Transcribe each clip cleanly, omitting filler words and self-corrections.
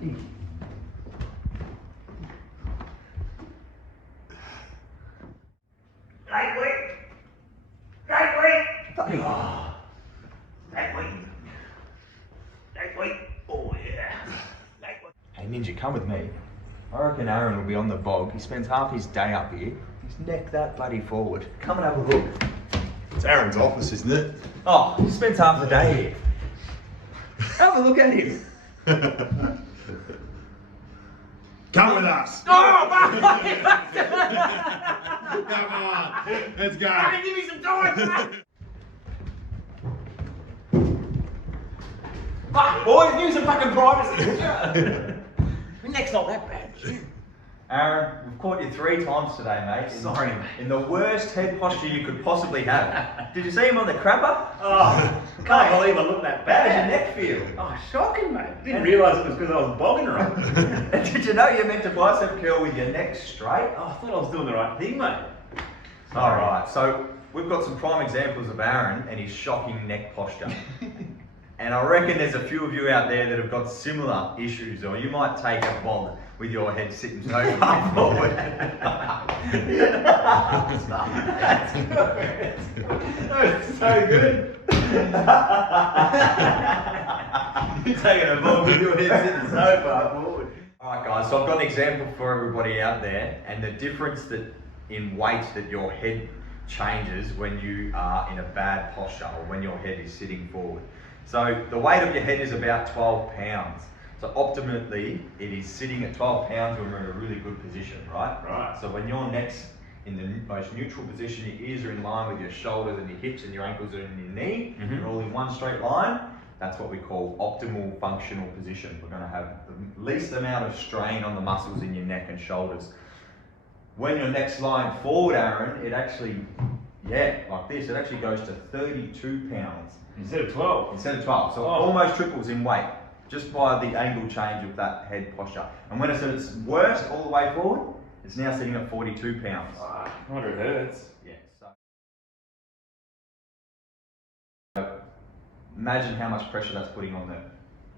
Hey Ninja, come with me. I reckon Aaron will be on the bog. He spends half his day up here. He's neck that bloody forward. Come and have a look. It's Aaron's office, isn't it? Oh, he spends half the day here. Have a look at him. Come with us. Oh, Come on, let's go. give me some time. Fuck, boys, use some fucking privacy. My neck's not that bad. Aaron, we've caught you 3 times today, mate. Sorry, mate. In the worst head posture you could possibly have. Did you see him on the crapper? Oh, can't believe I looked that How did your bad. neck feel? Oh, shocking, mate. Didn't realise it was because I was bogging her up. Did you know you're meant to bicep curl with your neck straight? Oh, I thought I was doing the right thing, mate. Alright, so we've got some prime examples of Aaron and his shocking neck posture. And I reckon there's a few of you out there that have got similar issues, or you might take a bog with your head sitting so far forward. That's good. That's so good. You're taking a bog with your head sitting so far forward. Alright guys, so I've got an example for everybody out there, and the difference that in weight that your head changes when you are in a bad posture or when your head is sitting forward. So the weight of your head is about 12 pounds. So optimally, it is sitting at 12 pounds when we're in a really good position, right? Right. So when your neck's in the most neutral position, your ears are in line with your shoulders and your hips, and your ankles are in your knee, they're all in one straight line. That's what we call optimal functional position. We're going to have the least amount of strain on the muscles in your neck and shoulders. When your neck's lying forward, Aaron, it actually, like this, it actually goes to 32 pounds. Instead of 12. Instead of 12, so it almost triples in weight, just by the angle change of that head posture. And when it's at its worst, all the way forward, it's now sitting at 42 pounds. I wonder if it hurts. Yeah, so imagine how much pressure that's putting on the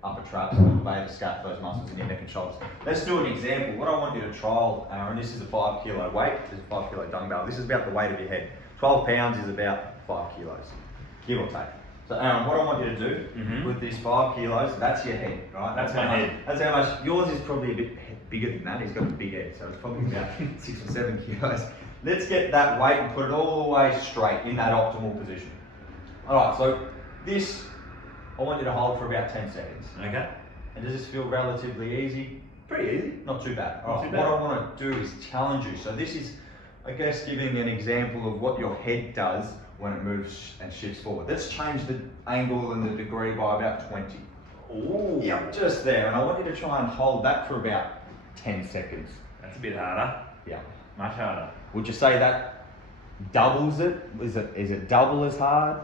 upper traps, the vagus scap, those muscles in your neck and shoulders. Let's do an example. What I want you to trial, Aaron, this is a 5 kilo weight, this is a 5 kilo dumbbell. This is about the weight of your head. 12 pounds is about 5 kilos, give or take. So Aaron, what I want you to do with this 5 kilos, that's your head, right? That's my head. That's how much, yours is probably a bit bigger than that. He's got a big head, so it's probably about 6 or 7 kilos. Let's get that weight and put it all the way straight in that optimal position. All right, so this, I want you to hold for about 10 seconds. Okay. And does this feel relatively easy? Pretty easy. Not too bad. Not too bad. What I want to do is challenge you. So this is, I guess, giving an example of what your head does when it moves and shifts forward. Let's change the angle and the degree by about 20. Ooh. Yep, just there. And I want you to try and hold that for about 10 seconds. That's a bit harder. Yeah. Much harder. Would you say that doubles it? Is it double as hard?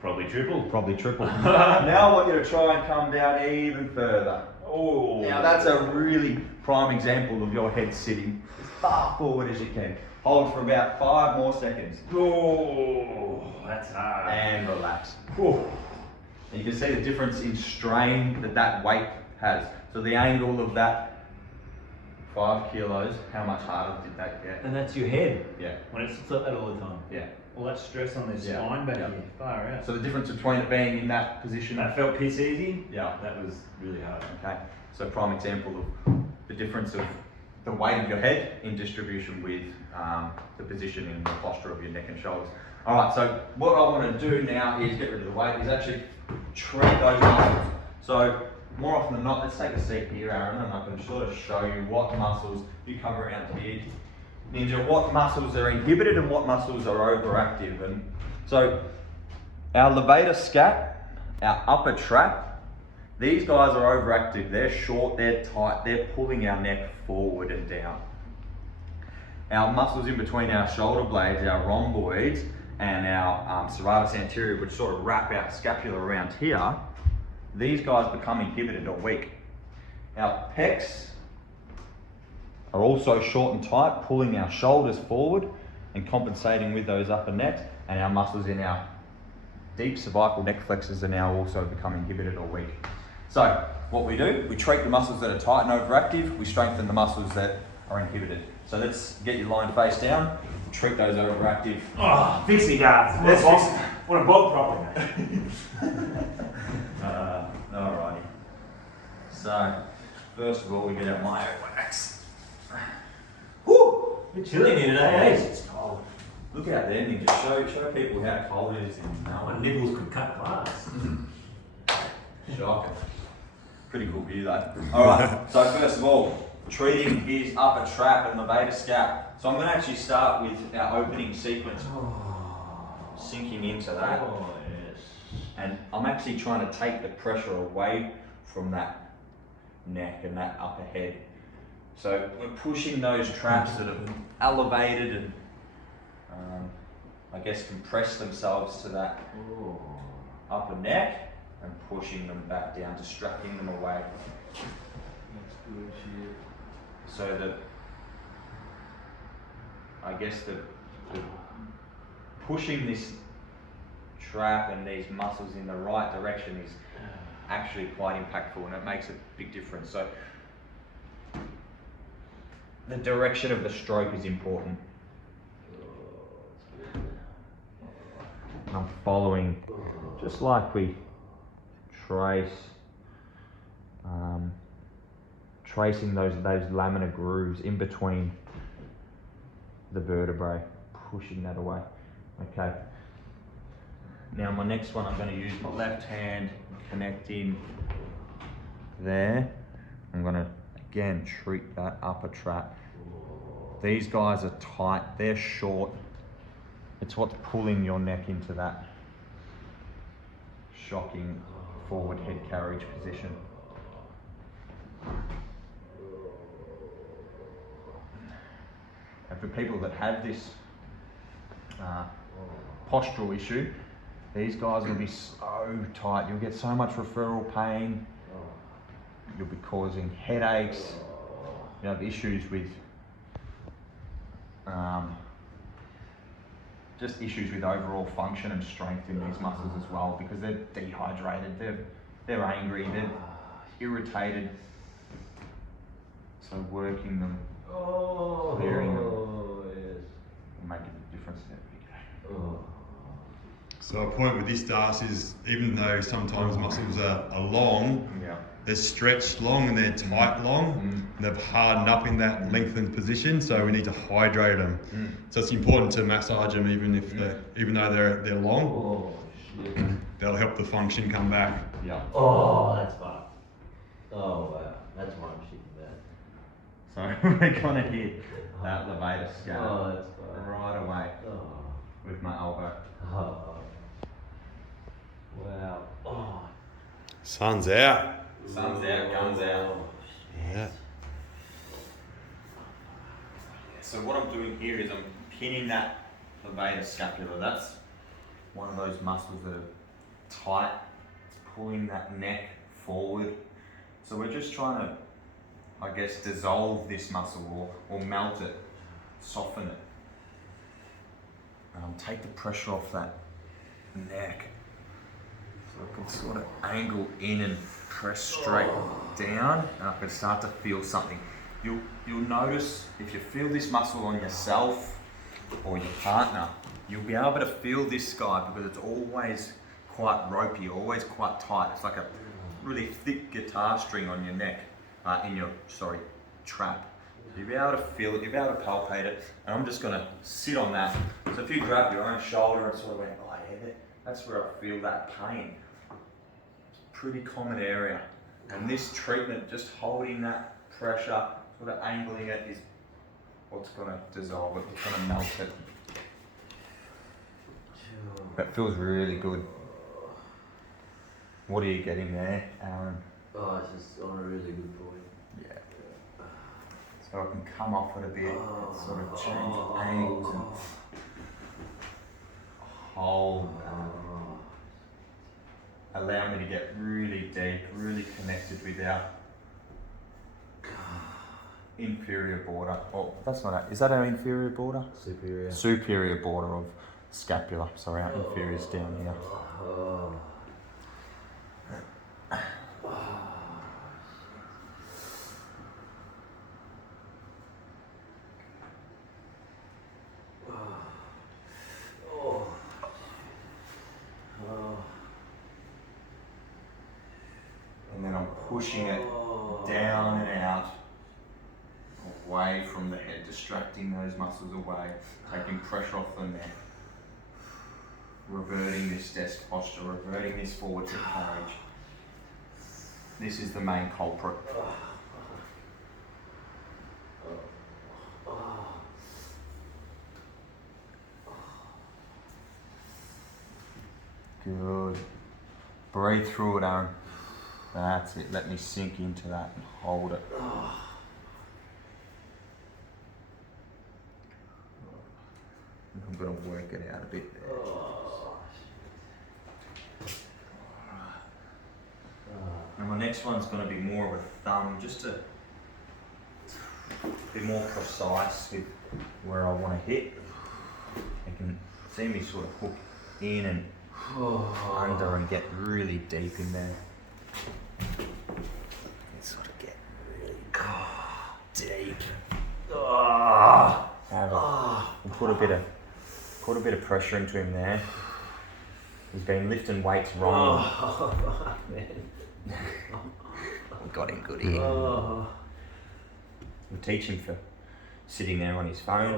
Probably triple. Probably triple. Now I want you to try and come down even further. Oh. Now that's a really prime example of your head sitting as far forward as you can. Hold for about 5 more seconds. Oh, that's hard. And relax. Oh. And you can see the difference in strain that weight has. So the angle of that 5 kilos, how much harder did that get? And that's your head. Yeah. When it sits like that all the time. Yeah. All that stress on their Yeah. spine back Yeah. here. Far out. So the difference between it being in that position. That felt piss easy. Yeah. That was really hard. Okay. So prime example of the difference of the weight of your head in distribution with the position in the posture of your neck and shoulders. All right, so what I want to do now is get rid of the weight, is actually treat those muscles. So more often than not, let's take a seat here, Aaron, and I can sort of show you what muscles, you come around here, Ninja, what muscles are inhibited and what muscles are overactive. And so our levator scap, our upper trap, these guys are overactive. They're short, they're tight, they're pulling our neck forward and down. Our muscles in between our shoulder blades, our rhomboids, and our serratus anterior, which sort of wrap our scapula around here, these guys become inhibited or weak. Our pecs are also short and tight, pulling our shoulders forward and compensating with those upper necks, and our muscles in our deep cervical neck flexors are now also becoming inhibited or weak. So what we do, we treat the muscles that are tight and overactive, we strengthen the muscles that are inhibited. So let's get your line face down, treat those overactive. Oh, fix me, guys. Let's fix it. Want to bulk properly, mate. Alrighty. So, first of all, we get our myo wax. Woo! It's chilly here today, eh? It's cold. Look out there, Nick. Just show people how cold it is in My Melbourne. nipples could cut glass. Shocking. Pretty cool view though. Alright, so first of all, treating his upper trap and levator scap. So I'm going to actually start with our opening sequence. Sinking into that. Oh, yes. And I'm actually trying to take the pressure away from that neck and that upper head. So we're pushing those traps that have elevated and I guess compressed themselves to that upper neck and pushing them back down, distracting them away. That's good shit. So that I guess the pushing this trap and these muscles in the right direction is actually quite impactful, and it makes a big difference. So the direction of the stroke is important. I'm following, just like we trace, tracing those laminar grooves in between the vertebrae, pushing that away. Okay. Now my next one, I'm going to use my left hand, connecting there. I'm going to again treat that upper trap. These guys are tight, they're short. It's what's pulling your neck into that shocking forward head carriage position. And for people that have this postural issue, these guys will be so tight. You'll get so much referral pain. You'll be causing headaches. You have issues with just issues with overall function and strength in these muscles as well, because they're dehydrated, they're angry, they're irritated. So working them, clearing them, will make a big difference there. So a point with this, Das, is even though sometimes muscles are long, they're stretched long and they're tight long, and they've hardened up in that lengthened position, so we need to hydrate them. So it's important to massage them even though they're long. Oh, shit. That'll help the function come back. Yeah. Oh, that's fucked. Oh, wow. That's why I'm shitting that. So we're gonna hit that levator scap Oh, that's fucked. right away Oh. with my elbow. Oh. Wow. Oh. Sun's out. Sun's out, guns out. Yeah. So what I'm doing here is I'm pinning that levator scapula. That's one of those muscles that are tight. It's pulling that neck forward. So we're just trying to, I guess, dissolve this muscle or melt it, soften it. Take the pressure off that neck. So I can sort of angle in and press straight down, and I can start to feel something. You'll notice if you feel this muscle on yourself or your partner, you'll be able to feel this guy because it's always quite ropey, always quite tight. It's like a really thick guitar string on your neck, trap. You'll be able to feel it, you'll be able to palpate it, and I'm just gonna sit on that. So if you grab your own shoulder and sort of went, oh yeah, that's where I feel that pain. It's a pretty common area. And this treatment, just holding that pressure, sort of angling it, is what's gonna dissolve it, it's gonna melt it. That feels really good. What are you getting there, Aaron? Oh, it's just on a really good point. Yeah. So I can come off it a bit, sort of change angles and hold and allow me to get really deep, really connected with our inferior border. Oh, that's not it. Is that our inferior border? Superior. Superior border of scapula. So our inferior's down here. Oh. pushing it down and out, away from the head, distracting those muscles away, taking pressure off the neck, reverting this desk posture, reverting this forward to cage. This is the main culprit. Good. Breathe through it, Aaron. That's it. Let me sink into that and hold it. I'm going to work it out a bit there. And my next one's going to be more of a thumb, just to be more precise with where I want to hit. You can see me sort of hook in and under and get really deep in there. And sort of get really deep. And put a bit of pressure into him there. He's been lifting weights wrong. We got him good here. We'll teach him for sitting there on his phone.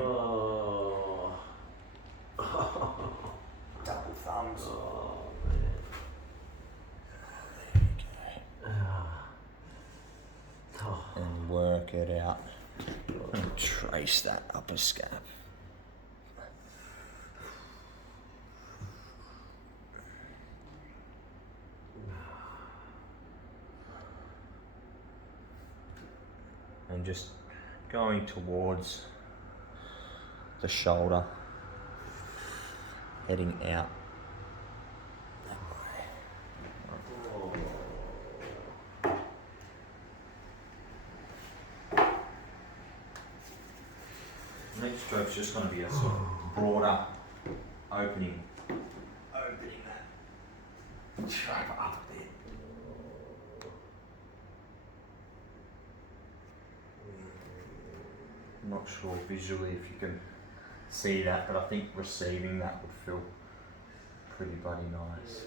Double thumbs. And work it out. And trace that upper scap. And just going towards the shoulder, heading out that way. Next stroke's just going to be a sort of broader opening that stroke up a bit. I'm not sure visually if you can see that, but I think receiving that would feel pretty bloody nice.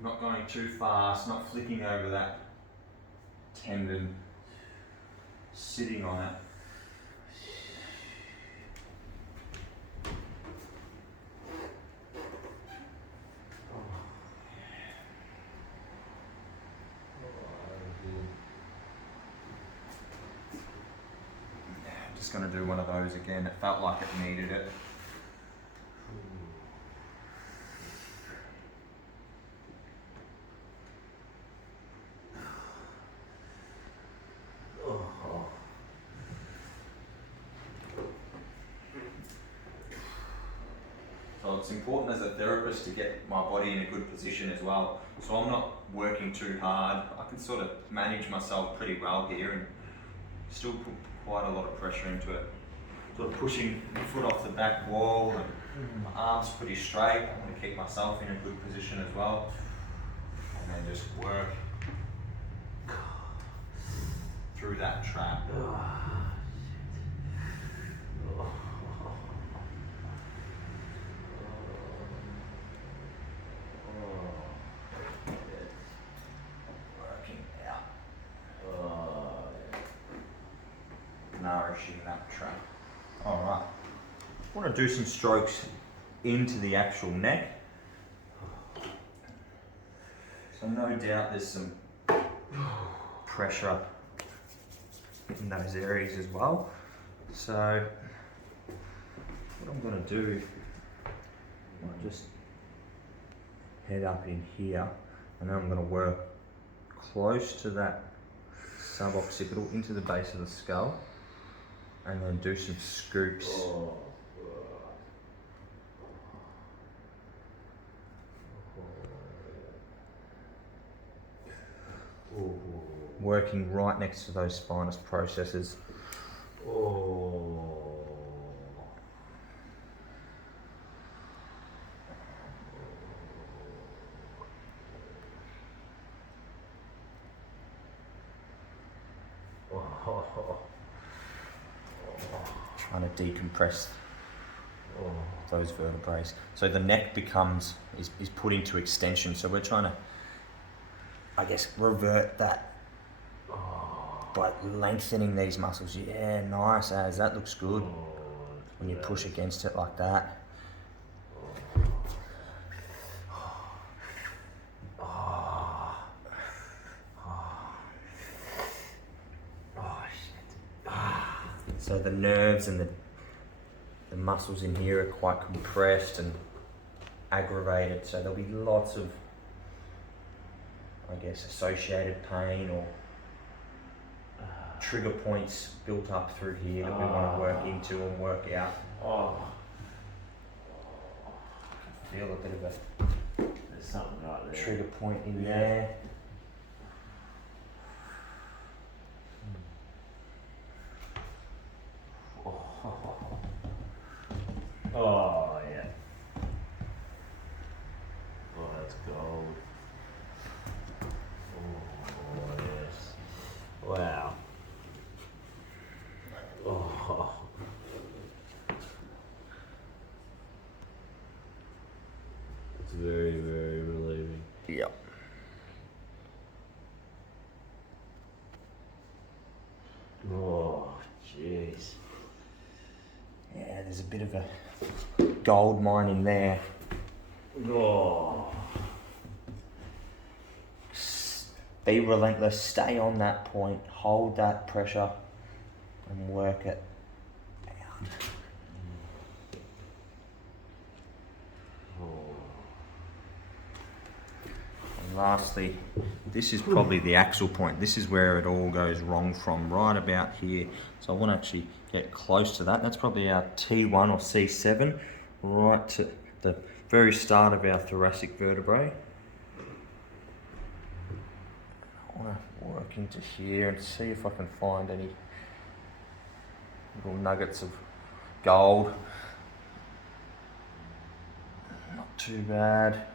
Not going too fast, not flicking over that tendon, sitting on it. Just going to do one of those again. It felt like it needed it. So it's important as a therapist to get my body in a good position as well. So I'm not working too hard. I can sort of manage myself pretty well here and still put quite a lot of pressure into it. Sort of pushing my foot off the back wall and my arms pretty straight. I want to keep myself in a good position as well. And then just work through that trap. Nourishing that trap. Alright. I want to do some strokes into the actual neck. So no doubt there's some pressure in those areas as well. So what I'm going to do, I'll just head up in here and then I'm going to work close to that suboccipital into the base of the skull. And then do some scoops. Working right next to those spinous processes. Trying to decompress those vertebrae. So the neck becomes, is put into extension. So we're trying to, I guess, revert that by lengthening these muscles. Yeah, nice, Az. That looks good. When you push against it like that. So the nerves and the muscles in here are quite compressed and aggravated, so there'll be lots of, I guess, associated pain or trigger points built up through here that we want to work into and work out. Feel a bit of a There's something right there. trigger point in there. Oh, yeah. Oh, that's gold. Oh, yes. Wow. Oh. It's very, very relieving. Yep. Oh, jeez. Yeah, there's a bit of a gold mine in there. Oh. Be relentless, stay on that point, hold that pressure and work it out. And lastly, this is probably the axle point. This is where it all goes wrong from, right about here. So I want to actually get close to that. That's probably our T1 or C7, right to the very start of our thoracic vertebrae. I want to work into here and see if I can find any little nuggets of gold. Not too bad.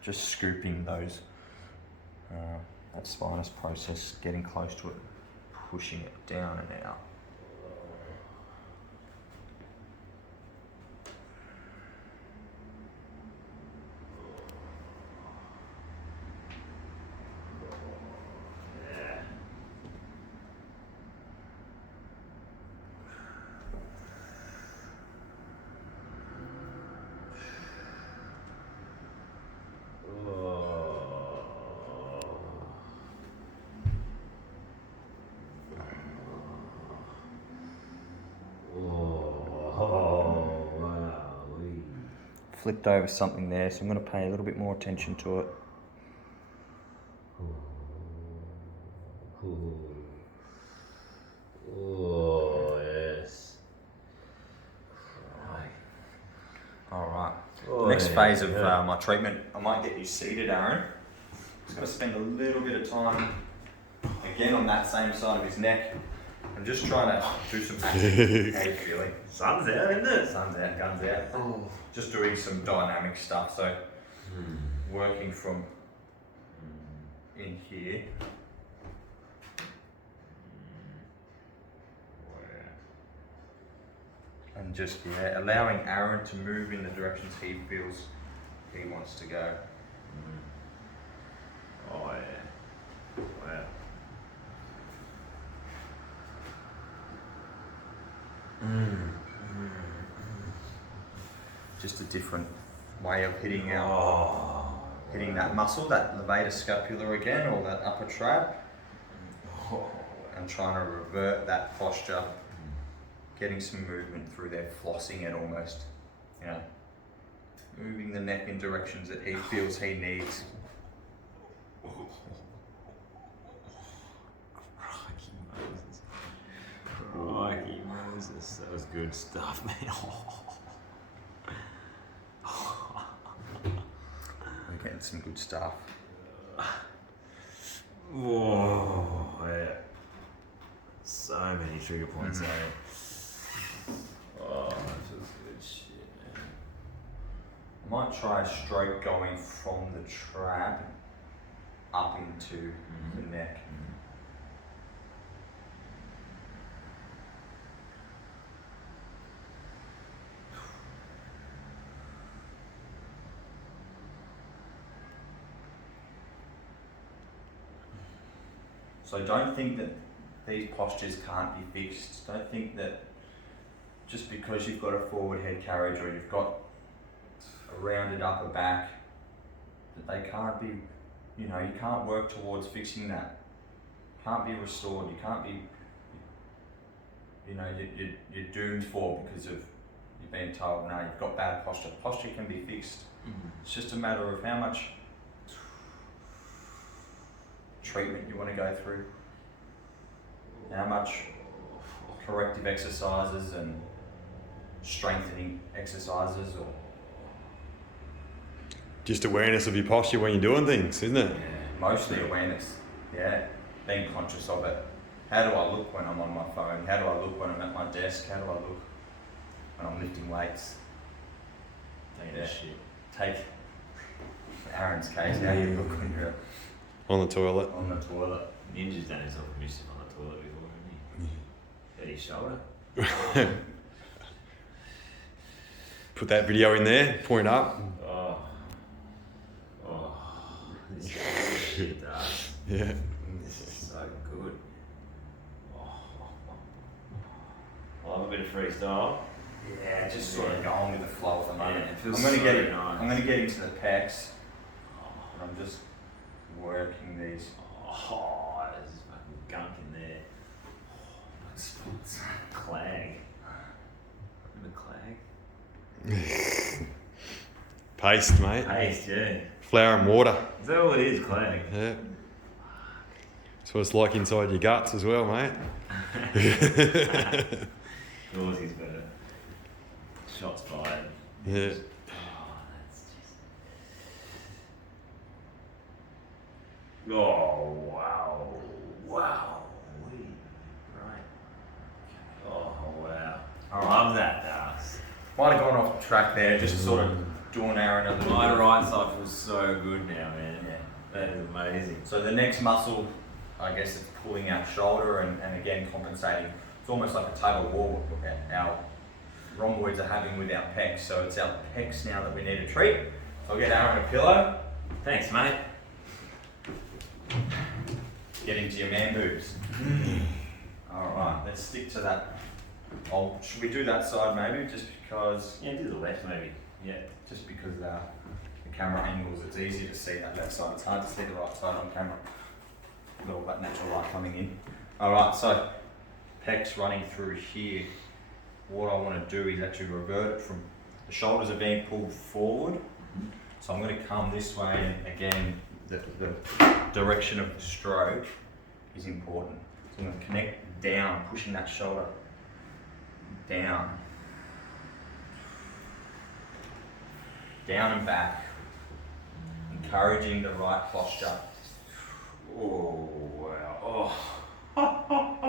Just scooping those, that spinous process, getting close to it, pushing it down and out. Flipped over something there, so I'm going to pay a little bit more attention to it. Oh, yes. Alright, Oh, next yeah, phase of yeah. my treatment, I might get you seated, Aaron. Just going to spend a little bit of time, again on that same side of his neck. I'm just trying to do some action. How you feeling? Sun's out, isn't it? Sun's out, guns out. Oh. Just doing some dynamic stuff, so working from in here. And just, yeah, allowing Aaron to move in the directions he feels he wants to go. Oh, yeah. Wow. Just a different way of hitting hitting that Oh. muscle, that levator scapula again, or that upper trap, and trying to revert that posture, getting some movement through there, flossing it almost, you know, moving the neck in directions that he feels he needs. Crikey Moses, that was good stuff, man. We're getting some good stuff. Whoa, yeah. So many trigger points there. Oh, that was good shit, I might try a stroke going from the trap up into the neck. So don't think that these postures can't be fixed. Don't think that just because you've got a forward head carriage or you've got a rounded upper back, that they can't be, you know, you can't work towards fixing that. Can't be restored. You can't be, you know, you're doomed for because of you've been told, no, you've got bad posture. Posture can be fixed. It's just a matter of how much treatment you want to go through, how much corrective exercises and strengthening exercises, or just awareness of your posture when you're doing things, isn't it? mostly awareness. Yeah, being conscious of it. How do I look when I'm on my phone? How do I look when I'm at my desk? How do I look when I'm lifting weights? Take Aaron's case. How do you look when you're On the toilet. on the toilet? Ninja's done himself a mischief on the toilet before, hasn't he? Hurt his shoulder. Put that video in there, point up. This is shit, does. Yeah. This is so good. I'll have a bit of freestyle. Yeah, just sort of going with the flow at the moment. Yeah, it feels I'm gonna so get it. nice. I'm gonna get into the pecs, and I'm just working these. Oh, there's fucking gunk in there. What spots? Clag. Remember clag? Paste, mate. Paste, yeah. Flour and water. Is that all it is, clag? Yeah. That's what it's like inside your guts as well, mate. Yours is better. Shots fired. Yeah. Oh, that's just... Oh, wow. Wow. Right. Oh, wow. I love that, Das. Might have gone off the track there, just sort of doing Aaron a little My bit. right side feels so good now, man. Yeah. That is amazing. So the next muscle, I guess it's pulling our shoulder and again compensating. It's almost like a tug of war what our rhomboids are having with our pecs. So it's our pecs now that we need to treat. So I'll get Aaron a pillow. Thanks, mate. Get into your man boobs. Alright, let's stick to that. Should we do that side maybe? Just because Yeah, do the left, maybe. Yeah. the camera angles, it's easy to see that left side. It's hard to see the right side on camera. With all that natural light coming in. Alright, so pecs running through here. What I want to do is actually revert it from the shoulders are being pulled forward. So I'm going to come this way, and again, the direction of the stroke is important. So I'm going to connect down, pushing that shoulder down. Down and back. Encouraging the right posture. Oh, wow. Oh.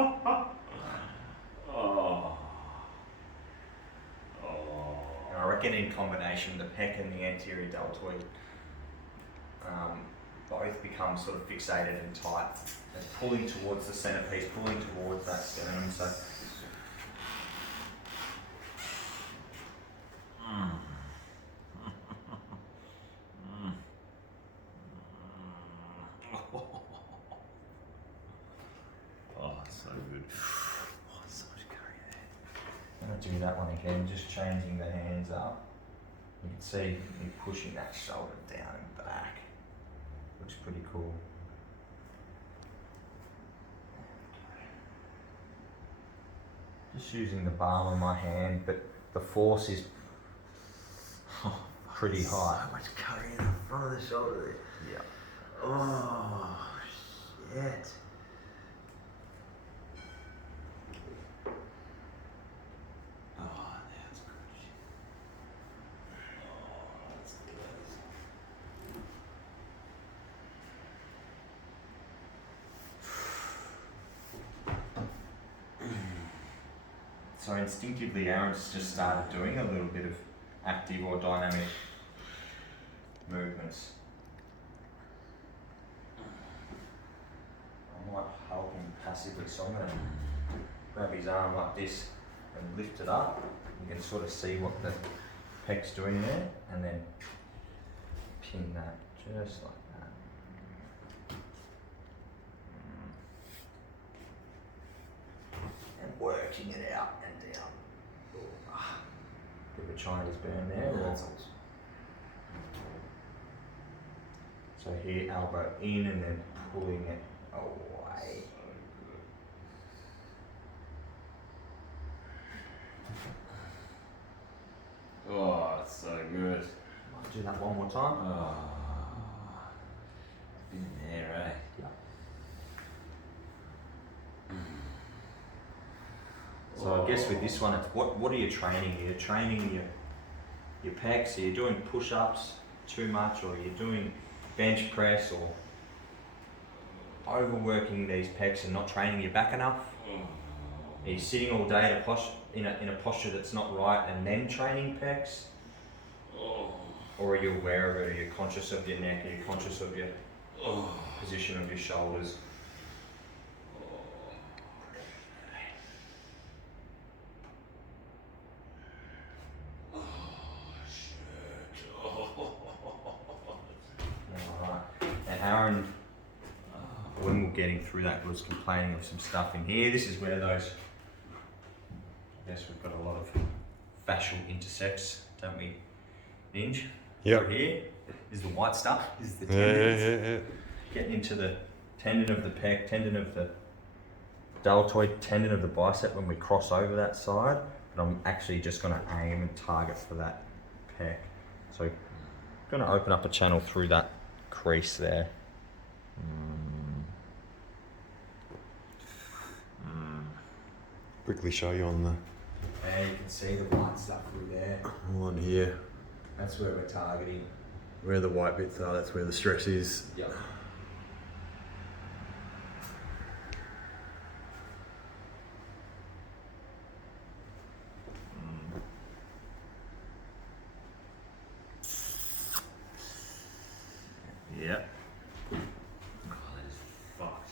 Oh. And I reckon in combination, the pec and the anterior deltoid both become sort of fixated and tight. And pulling towards the centerpiece, pulling towards that sternum. So Oh, so good. Oh, so much curry there. I'm going to do that one again, just changing the hands up. You can see me pushing that shoulder down and back. Looks pretty cool. Just using the palm of my hand, but the force is pretty high. So much curry in the front of the shoulder there. Yeah. Oh, shit. Oh, that's good. Oh, that's good. So instinctively, Aaron's just started doing a little bit of active or dynamic movements. I might help him passively, so I'm going to grab his arm like this and lift it up. You can sort of see what the pec's doing there, and then pin that just like that. And working it out and down. Bit of a Chinese burn there. Or so here, elbow in and then pulling it away. Oh, it's so good. Might do that one more time. Oh, been there, eh? Yeah. So I guess with this one, it's what are you training? You're training your pecs. Are you doing push-ups too much, or you're doing bench press, or overworking these pecs and not training your back enough? Are you sitting all day in a posture that's not right and then training pecs? Or are you aware of it? Are you conscious of your neck? Are you conscious of your position of your shoulders? Alright. And Aaron, when we're getting through that, was complaining of some stuff in here. This is where those, I guess we've got a lot of fascial intersects, don't we, Ninja? Yep. Over here is the white stuff, is the tendons. Yeah. Getting into the tendon of the pec, tendon of the deltoid, tendon of the bicep when we cross over that side. But I'm actually just going to aim and target for that pec. So I'm going to open up a channel through that crease there. Quickly show you on the And you can see the white stuff through there. one here. That's where we're targeting. Where the white bits are, that's where the stress is. Yep. Yep. Oh, that is fucked.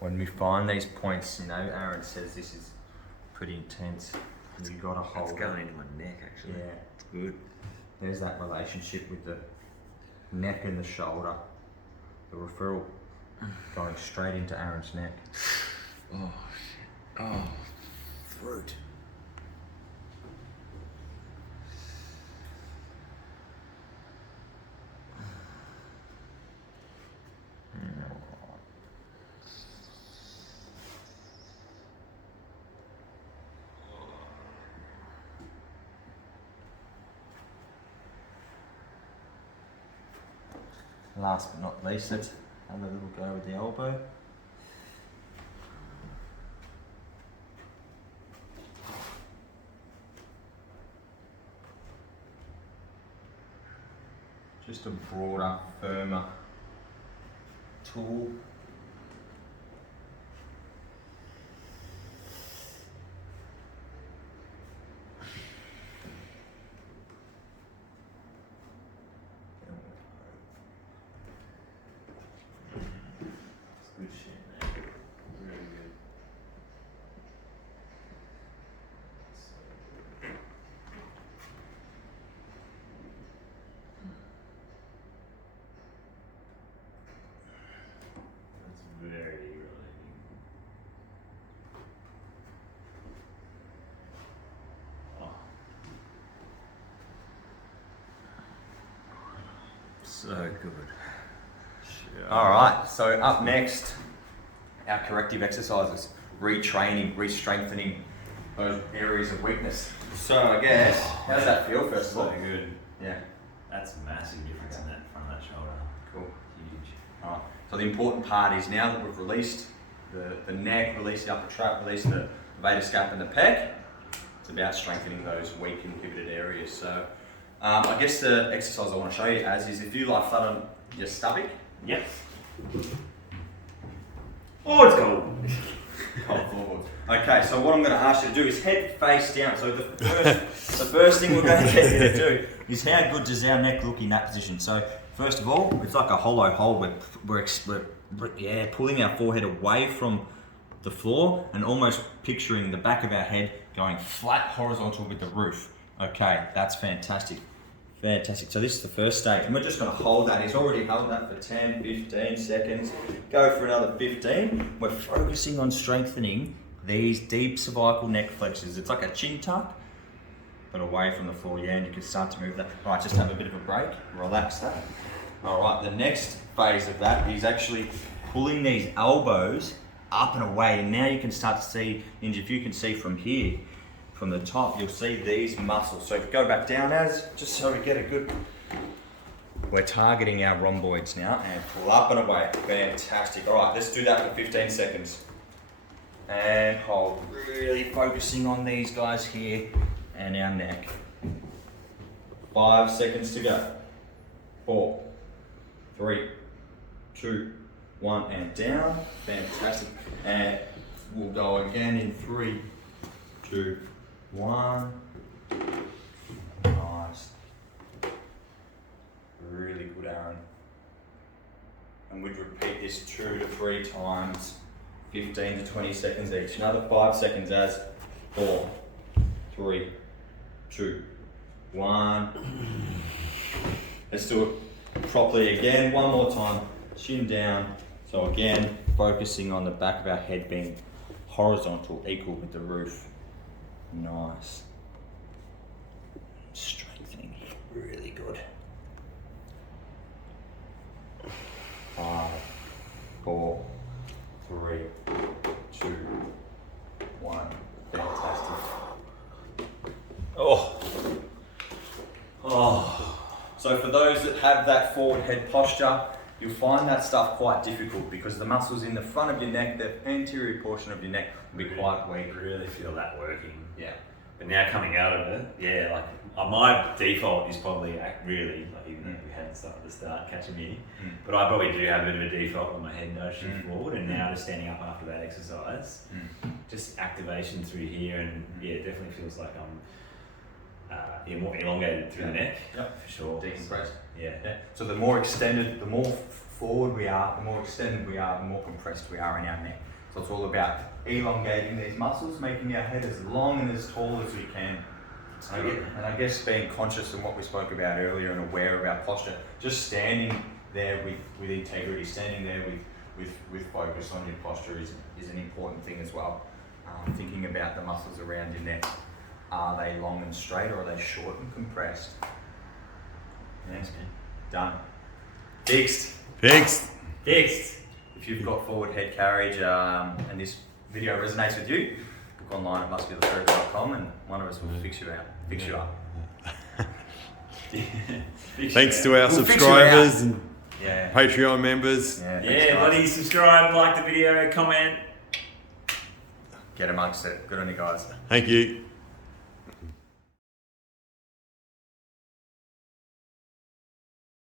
When we find these points, you know, Aaron says this is pretty intense. You gotta hold It's it. going into my neck, actually. Yeah. It's good. There's that relationship with the neck and the shoulder. The referral going straight into Aaron's neck. Oh, shit. Oh, throat. Last but not least, let's have a little go with the elbow. Just a broader, firmer tool. Good shit, man. Really good. That's very relating. Oh. So good. All right, so up next, our corrective exercises, retraining, re-strengthening those areas of weakness. So I guess, how does that feel first of all? So good. Yeah, That's a massive difference in that front of that shoulder. cool. Huge. All right, so the important part is now that we've released the neck, released the upper trap, released the vagus scap and the pec, it's about strengthening those weak inhibited areas. So I guess the exercise I want to show you is if you lie flat on your stomach. Yep. Oh, it's gone. Floorboards. Okay, so what I'm going to ask you to do is head face down. So the first thing we're going to get you to do is how good does our neck look in that position. So first of all, it's like a hollow hole. We're pulling our forehead away from the floor and almost picturing the back of our head going flat horizontal with the roof. Okay, that's fantastic. Fantastic. So this is the first stage, and we're just going to hold that. He's already held that for 10, 15 seconds. Go for another 15. We're focusing on strengthening these deep cervical neck flexors. It's like a chin tuck, but away from the floor. Yeah, and you can start to move that. All right, just have a bit of a break. Relax that. All right, the next phase of that is actually pulling these elbows up and away. And now you can start to see, and if you can see from here, from the top, you'll see these muscles. So if you go back down just so we get a good, we're targeting our rhomboids now and pull up and away. Fantastic. All right, let's do that for 15 seconds. And hold, really focusing on these guys here and our neck. 5 seconds to go. 4, 3, 2, 1, and down. Fantastic. And we'll go again in 3, 2, 1. Nice. Really good, Aaron. And we'd repeat this 2 to 3 times, 15 to 20 seconds each. Another 5 seconds as 4, 3, 2, 1. Let's do it properly again. One more time. Chin down. So again, focusing on the back of our head being horizontal, equal with the roof. Nice. Strengthening, really good. 5, 4, 3, 2, 1. Fantastic. So for those that have that forward head posture, you'll find that stuff quite difficult because the muscles in the front of your neck, the anterior portion of your neck, will be quite weak. Really feel that working. Yeah. But now coming out of it, yeah, like my default is probably really, like even though we hadn't started to start catching me, but I probably do have a bit of a default when my head does shift forward, and now just standing up after that exercise, just activation through here, and yeah, it definitely feels like I'm more elongated through the neck. Yep. For sure. Decompressed. Yeah. So the more extended, the more forward we are, the more extended we are, the more compressed we are in our neck. So it's all about elongating these muscles, making our head as long and as tall as we can. And I guess being conscious of what we spoke about earlier and aware of our posture, just standing there with integrity, standing there with focus on your posture is an important thing as well. Thinking about the muscles around your neck. Are they long and straight or are they short and compressed? Yes, man. Done. Fixed. If you've got forward head carriage and this video resonates with you, look online at musculartherapy.com and one of us will fix you up. Thanks to our subscribers and Yeah. Patreon members. Yeah, buddy, subscribe, like the video, comment. Get amongst it. Good on you guys. Thank you.